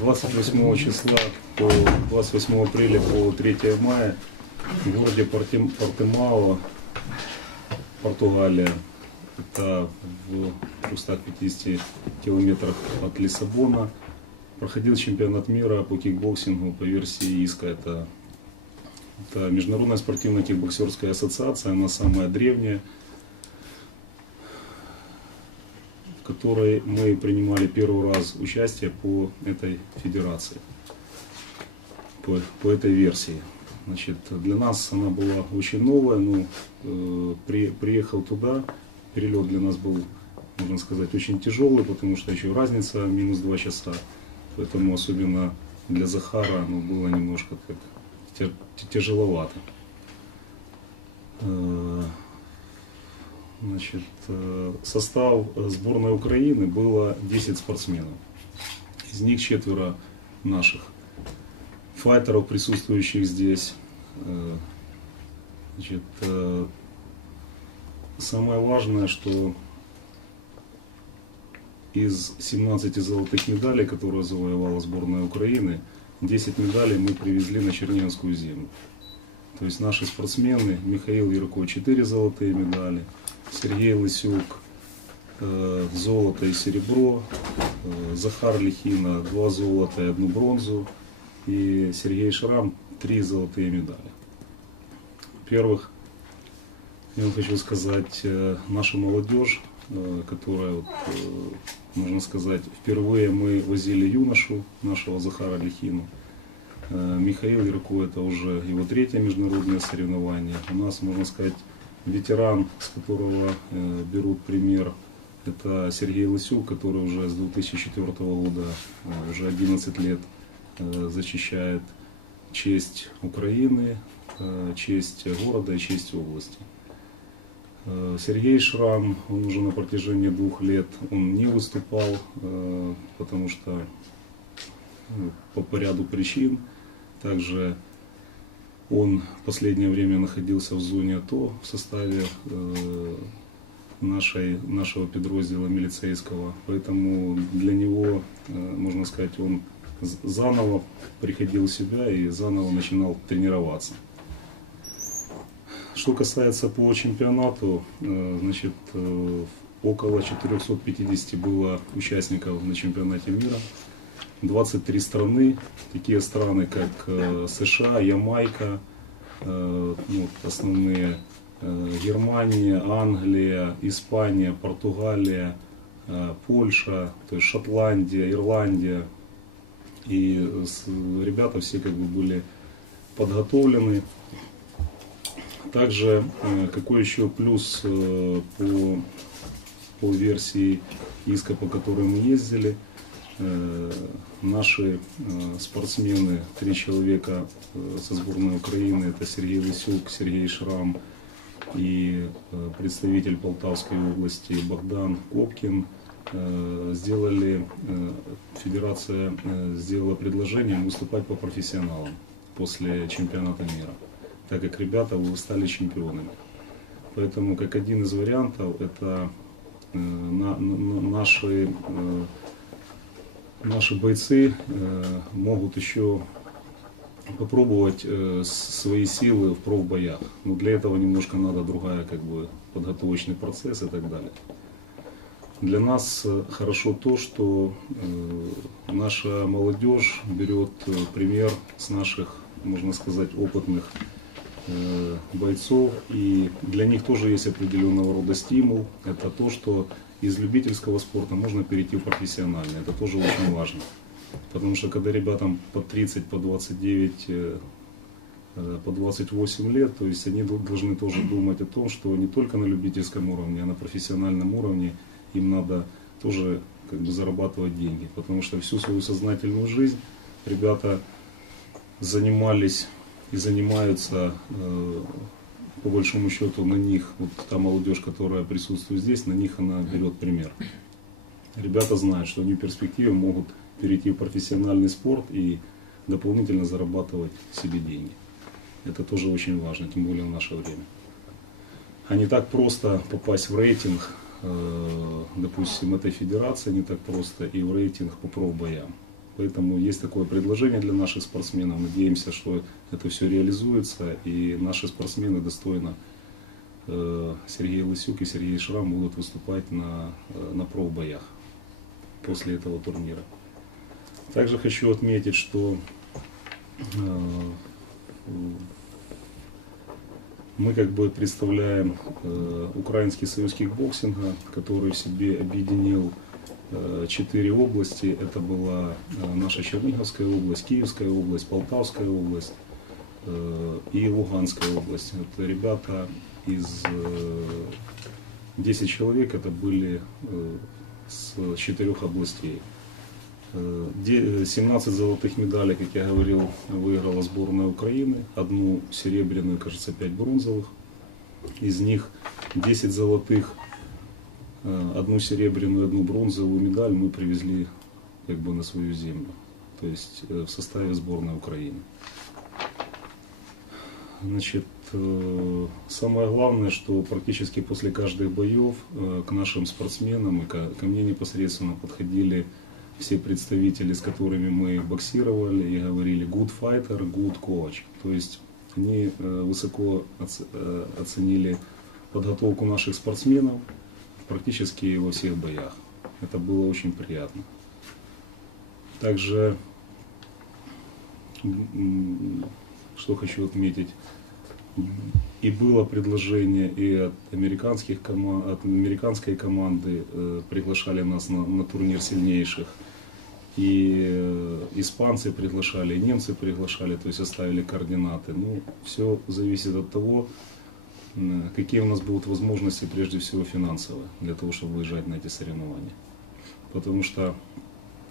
28 числа по 28 апреля по 3 мая в городе Портим- Портемао, Португалия, это в 350 километрах от Лиссабона, проходил чемпионат мира по кикбоксингу по версии ИСКа. Это, это Международная спортивная кикбоксерская ассоциация, она самая древняя, в которой мы принимали первый раз участие по этой федерации, по, по этой версии. Значит, для нас она была очень новая, но э, при, приехал туда, перелет для нас был, можно сказать, очень тяжелый, потому что еще разница минус два часа, поэтому особенно для Захара ну, было немножко тя- тяжеловато. Значит, э, состав э, сборной Украины было 10 спортсменов. Из них четверо наших файтеров, присутствующих здесь. Э, Значит, самое важное, что из 17 золотых медалей, которые завоевала сборная Украины, 10 медалей мы привезли на Черниговскую землю. То есть наши спортсмены, Михаил Ярко 4 золотые медали, Сергей Лысюк э, золото и серебро, э, Захар Лихина 2 золота и одну бронзу, и Сергей Шрам 3 золотые медали. Во-первых, я вам хочу сказать, э, наша молодежь, которая, можно сказать, впервые мы возили юношу, нашего Захара Лихину, Михаил Ярко это уже его третье международное соревнование. У нас, можно сказать, ветеран, с которого э, берут пример, это Сергей Лысюк, который уже с 2004 года, э, уже 11 лет э, защищает честь Украины, э, честь города и честь области. Э, Сергей Шрам, он уже на протяжении двух лет он не выступал, э, потому что по ряду причин. Также он в последнее время находился в зоне АТО в составе э, нашей, нашего подроздела милицейского. Поэтому для него, э, можно сказать, он заново приходил в себя и заново начинал тренироваться. Что касается по чемпионату, э, значит, около 450 было участников на чемпионате мира. 23 страны, такие страны как э, США, Ямайка, э, ну, основные э, Германия, Англия, Испания, Португалия, Польша, то есть Шотландия, Ирландия. И ребята все как бы были подготовлены. Также какой еще плюс по, по версии иска, по которой мы ездили, наши э, спортсмены, три человека э, со сборной Украины, это Сергей Лысюк, Сергей Шрам и э, представитель Полтавской области Богдан Копкин, э, сделали, э, федерация э, сделала предложение выступать по профессионалам после чемпионата мира, так как ребята стали чемпионами. Поэтому как один из вариантов это э, на- на- наши э, наши бойцы э, могут еще попробовать э, свои силы в профбоях. Но для этого немножко надо другая как бы подготовочный процесс и так далее. Для нас э, хорошо то, что наша молодежь берет пример с наших, можно сказать, опытных бойцов. И для них тоже есть определенного рода стимул. Это то, что из любительского спорта можно перейти в профессиональный. Это тоже очень важно. Потому что когда ребятам по 30, по 29, э, э, по 28 лет, то есть они должны тоже думать о том, что не только на любительском уровне, а на профессиональном уровне им надо тоже как бы зарабатывать деньги. Потому что всю свою сознательную жизнь ребята занимались и занимаются э, по большому счету на них, вот та молодежь, которая присутствует здесь, на них она берет пример. Ребята знают, что они в перспективе могут перейти в профессиональный спорт и дополнительно зарабатывать себе деньги. Это тоже очень важно, тем более в наше время. А не так просто попасть в рейтинг, э, допустим, этой федерации, не так просто и в рейтинг по профбоям. Поэтому есть такое предложение для наших спортсменов. Надеемся, что это все реализуется и наши спортсмены достойно э, Сергей Лысюк и Сергей Шрам будут выступать на, э, на профбоях после этого турнира. Также хочу отметить, что э, мы как бы представляем Украинский союз кикбоксинга, который в себе объединил четыре области. Это была э, наша Черниговская область, Киевская область, Полтавская область э, и Луганская область. Это ребята из э, 10 человек, это были э, с четырех областей. Э, де- 17 золотых медалей, как я говорил, выиграла сборная Украины. Одну серебряную, кажется, 5 бронзовых. Из них 10 золотых, э, одну серебряную, одну бронзовую медаль мы привезли как бы на свою землю. То есть э, в составе сборной Украины. Значит, э, самое главное, что практически после каждых боев э, к нашим спортсменам и ко, мне непосредственно подходили все представители, с которыми мы боксировали, и говорили good fighter, good coach. То есть они э, высоко оц- э, оценили подготовку наших спортсменов практически во всех боях. Это было очень приятно. Также, что хочу отметить, и было предложение и от американских от американской команды э, приглашали нас на, на турнир сильнейших. И э, испанцы приглашали, и немцы приглашали, то есть оставили координаты. Ну, все зависит от того, какие у нас будут возможности, прежде всего финансовые, для того, чтобы выезжать на эти соревнования. Потому что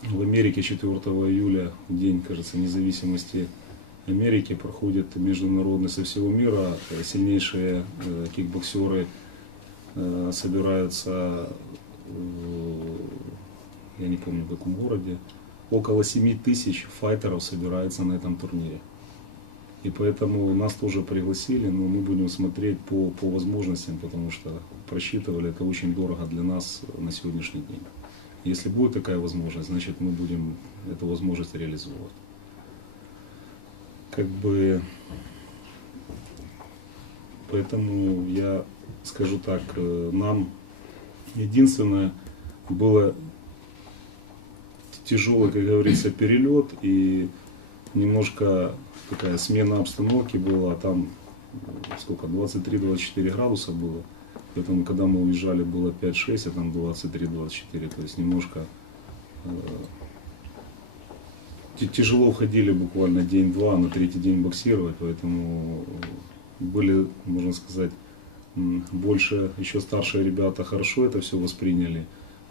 в Америке 4 июля, день, кажется, независимости Америки, проходит международный со всего мира. Сильнейшие э, кикбоксеры э, собираются, я не помню в каком городе, около 7 тысяч файтеров собирается на этом турнире. И поэтому нас тоже пригласили, но мы будем смотреть по, по возможностям, потому что просчитывали, это очень дорого для нас на сегодняшний день. Если будет такая возможность, значит мы будем эту возможность реализовывать. Как бы, поэтому я скажу так, э, нам единственное было тяжелый, как говорится, перелет и немножко такая смена обстановки была, там сколько, 23-24 градуса было. Поэтому, когда мы уезжали, было 5-6, а там 23-24, то есть немножко э, тяжело входили буквально день-два, на третий день боксировать, поэтому были, можно сказать, больше еще старшие ребята хорошо это все восприняли,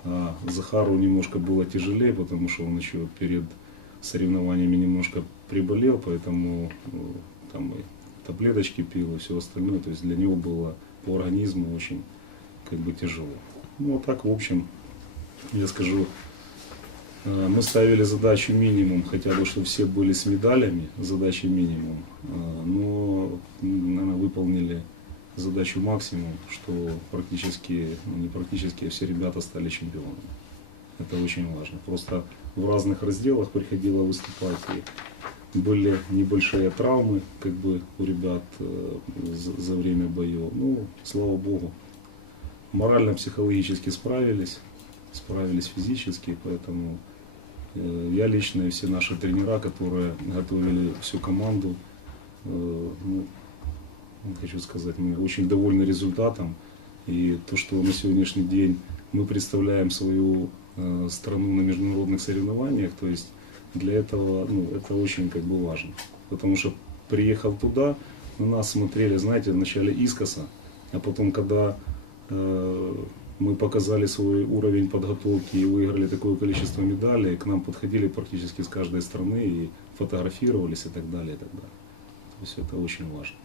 а Захару немножко было тяжелее, потому что он еще перед соревнованиями немножко приболел, поэтому э, там и таблеточки пил и все остальное, то есть для него было по организму очень как бы тяжело. Ну а так, в общем, я скажу, Э, Мы ставили задачу минимум, хотя бы, чтобы все были с медалями, задача минимум. Э, Но, наверное, выполнили задачу максимум, что практически, ну не практически, а все ребята стали чемпионами. Это очень важно. Просто в разных разделах приходило выступать. И были небольшие травмы, как бы у ребят э, за, время боев. Ну, слава богу, морально-психологически справились, справились физически, поэтому э, я лично и все наши тренера, которые готовили всю команду, э, ну, хочу сказать, мы очень довольны результатом. И то, что на сегодняшний день мы представляем свою страну на международных соревнованиях, то есть для этого ну, это очень как бы важно. Потому что приехав туда, на нас смотрели, знаете, вначале искоса, а потом, когда э, мы показали свой уровень подготовки и выиграли такое количество медалей, к нам подходили практически с каждой страны и фотографировались и так далее, и так далее. То есть это очень важно.